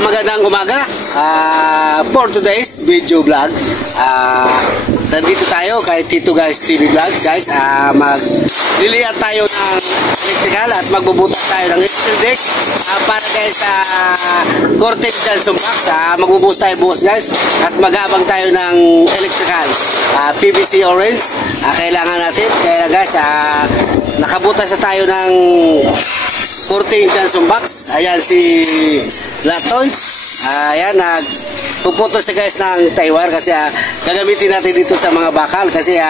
magandang umaga. For today's video vlog, nandito tayo kay Tito Guys TV Vlog. Guys, maglilihat tayo ng electrical at magbubutas tayo ng electric deck para guys sa Cortez Johnson Box. Magbubuhos tayo buhos guys at magabang tayo ng electrical PVC orange. Kailangan natin. Kaya guys, nakabutas na tayo ng Cortez Johnson Box. Ayan si Latoy. Ayan, puputos na guys ng Taiwan kasi gagamitin natin dito sa mga bakal kasi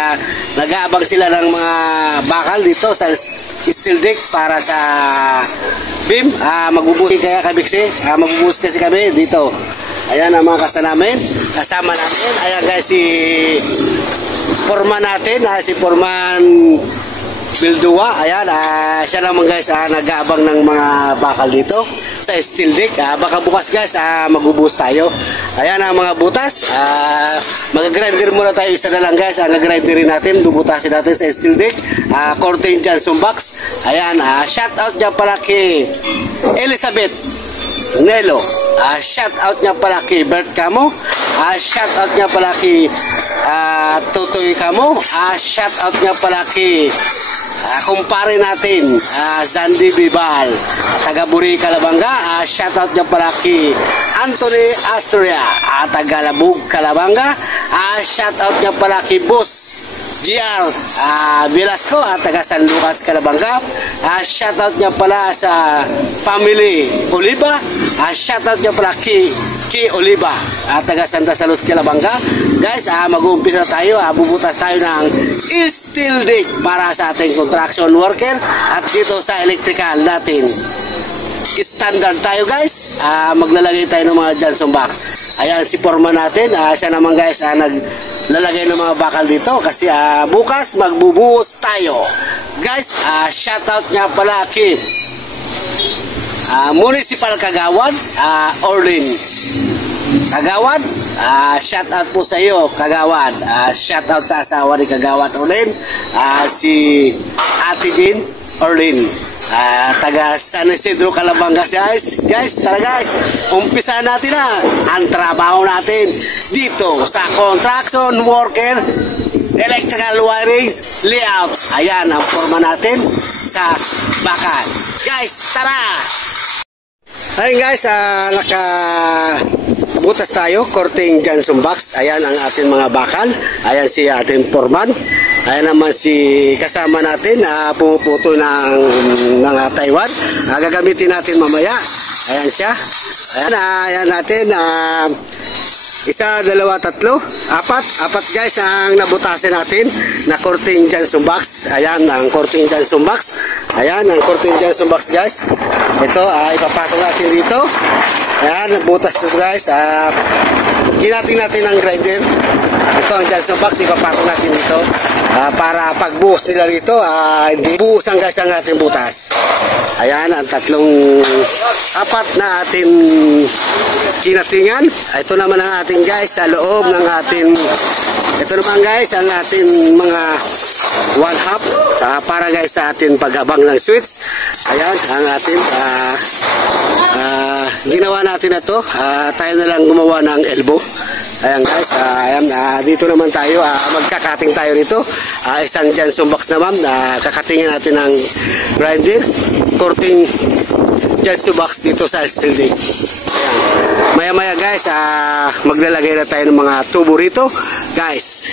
nag-aabang sila ng mga bakal dito sa steel deck para sa beam. Magbubuhos kaya kami kasi magbubuhos kasi kami dito. Ayan ang mga kasama natin. Ayan guys, si Foreman natin, si Foreman Bildua. Ayan, siya naman guys nag-aabang ng mga bakal dito sa steel deck. Baka bukas guys magbubuhos tayo. Ayan ang mga butas. Mag-grinder muna tayo isa na lang guys. Nag-grinderin natin, bubutasin natin sa steel deck. Cortez Johnson Box. Ayan, shout out niya pala kay Elizabeth Nelo. Shout out niya pala kay Bert Camo. Shout out niya pala kay Tutoy Camo. Shout out niya pala kay kumpare natin Zandy Bibal, taga Buri, Calabanga. Shoutout niya pala kay Anthony Astoria, taga Labug, Calabanga. Shoutout niya pala kay Boss GR Velasco, taga San Lucas, Calabanga. Shoutout niya pala sa family Oliva. Shoutout niya pala kay Oliva, taga Santa Salud, Calabanga. Guys, mag-uumpisa tayo. Bubutas tayo ng steel deck para sa ating construction worker at dito sa electrical natin. Standard tayo guys. Maglalagay tayo ng mga Johnson Box. Ayan si Foreman natin. Siya naman guys naglalagay ng mga bakal dito kasi bukas magbubuhos tayo. Guys, shoutout niya pala kay Municipal Kagawad, Orlin Kagawad. Shoutout po sa iyo Kagawad. Shoutout sa asawa ni Kagawad Orlin, si Ate Jean Orlin, taga San Isidro, Calabanga. Guys, tara guys, umpisa natin ang trabaho natin dito sa construction worker electrical wiring layout. Ayan ang forma natin sa bakal. Guys, tara! Ayun guys, nakabutas tayo, Cortez Johnson Box. Ayan ang ating mga bakal. Ayan si ating Foreman. Ayan naman si kasama natin, pumuputo ng Taiwan. Gagamitin natin mamaya. Ayan siya. Ayan natin. Isa, dalawa, tatlo, apat guys ang nabutasin natin na Cortez Johnson Box. Ayan ang Cortez Johnson Box. Ayan ang Cortez Johnson Box guys. Ito ipapatong natin dito. Ayan, butas nito guys. Ginating natin ang grinder. Ito ang Johnson Box, ipapatong natin dito para pagbuhos nila dito hindi buhusan guys ang ating butas. Ayan ang apat na ating kinatingan. Ito naman ang ating guys sa loob ng ating, ito naman guys ang ating mga 1/2 para guys sa ating pag-abang ng switch. Ayan ang ating ginawa natin na to. Tayo na lang gumawa ng elbow. Ayan guys, ayan, dito naman tayo magkakating tayo rito. Isang Johnson Box naman, kakatingin natin ng grinder Cortez Johnson Box dito sa steel deck. Ayan. Maya guys, maglalagay na tayo ng mga tubo rito guys.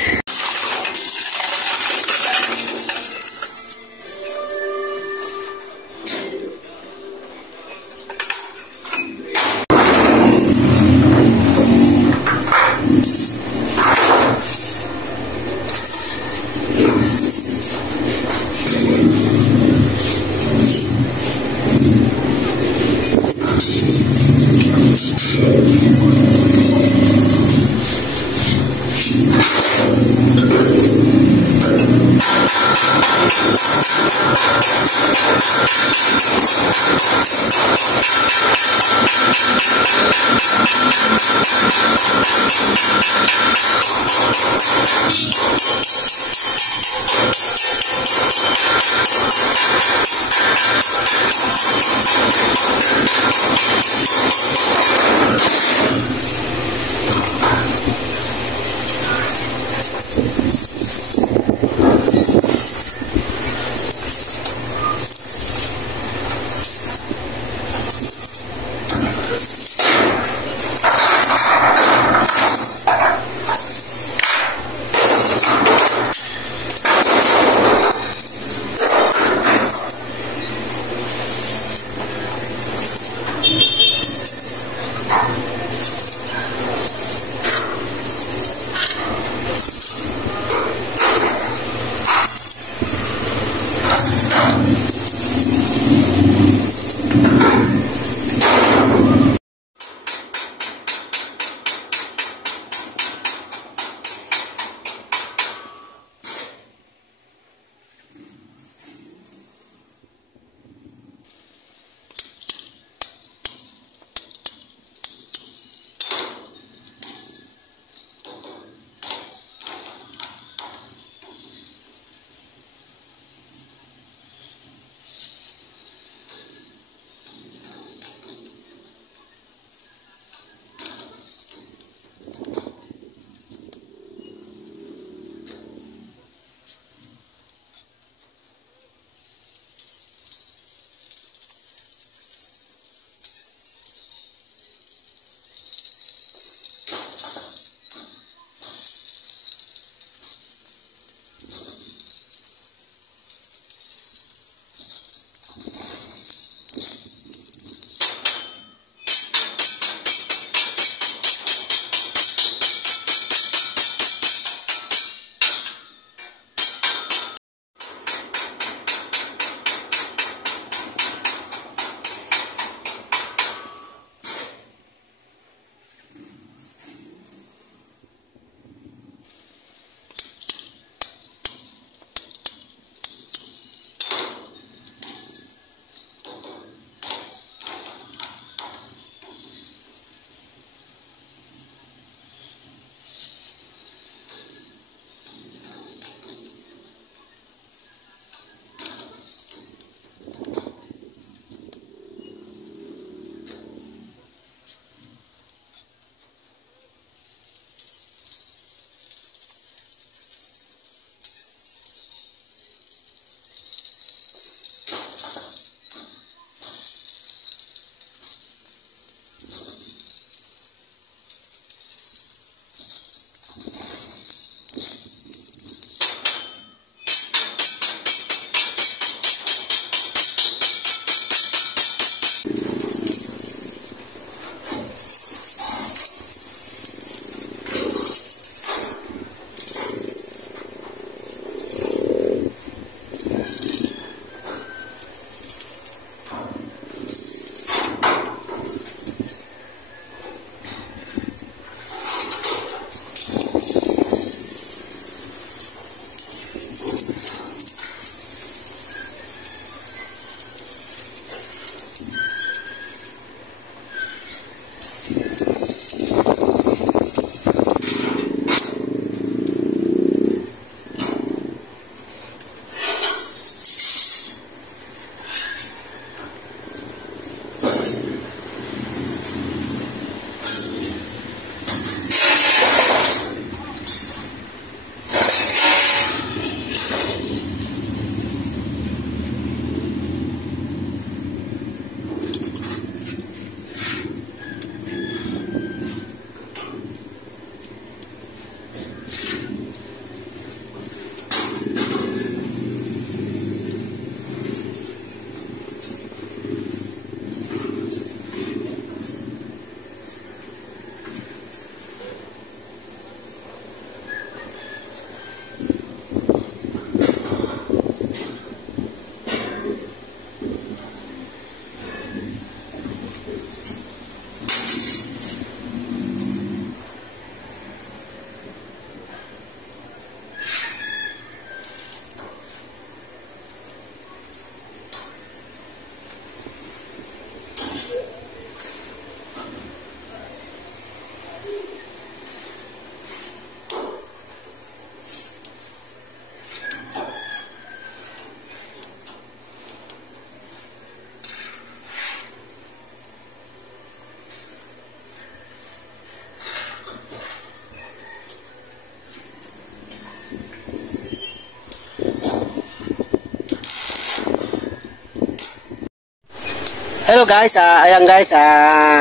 Hello guys, ayan guys,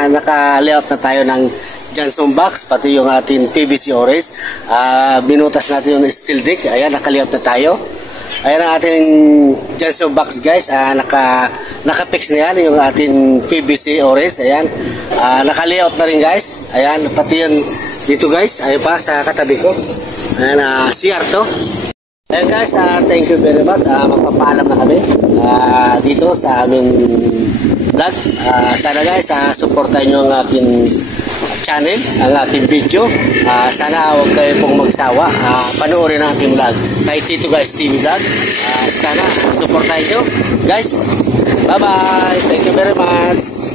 naka-layout na tayo ng Johnson box, pati yung ating PVC orange. Binutas natin yung steel deck, ayan, naka-layout na tayo. Ayan ang ating Johnson box guys, naka-fix na yan yung ating PVC orange, ayan. Naka-layout na rin guys, ayan, pati yun dito guys, ayun pa sa katabi ko. Ayan, CR to. Ayan guys, thank you very much. Magpapaalam na kami dito sa aming vlog. Sana guys, supportan nyo ang aking channel, ang aking video. Sana huwag kayo pong magsawa. Panoorin ang aking vlog kay Tito Guys TV Vlog. Sana supportan nyo guys. Bye bye. Thank you very much.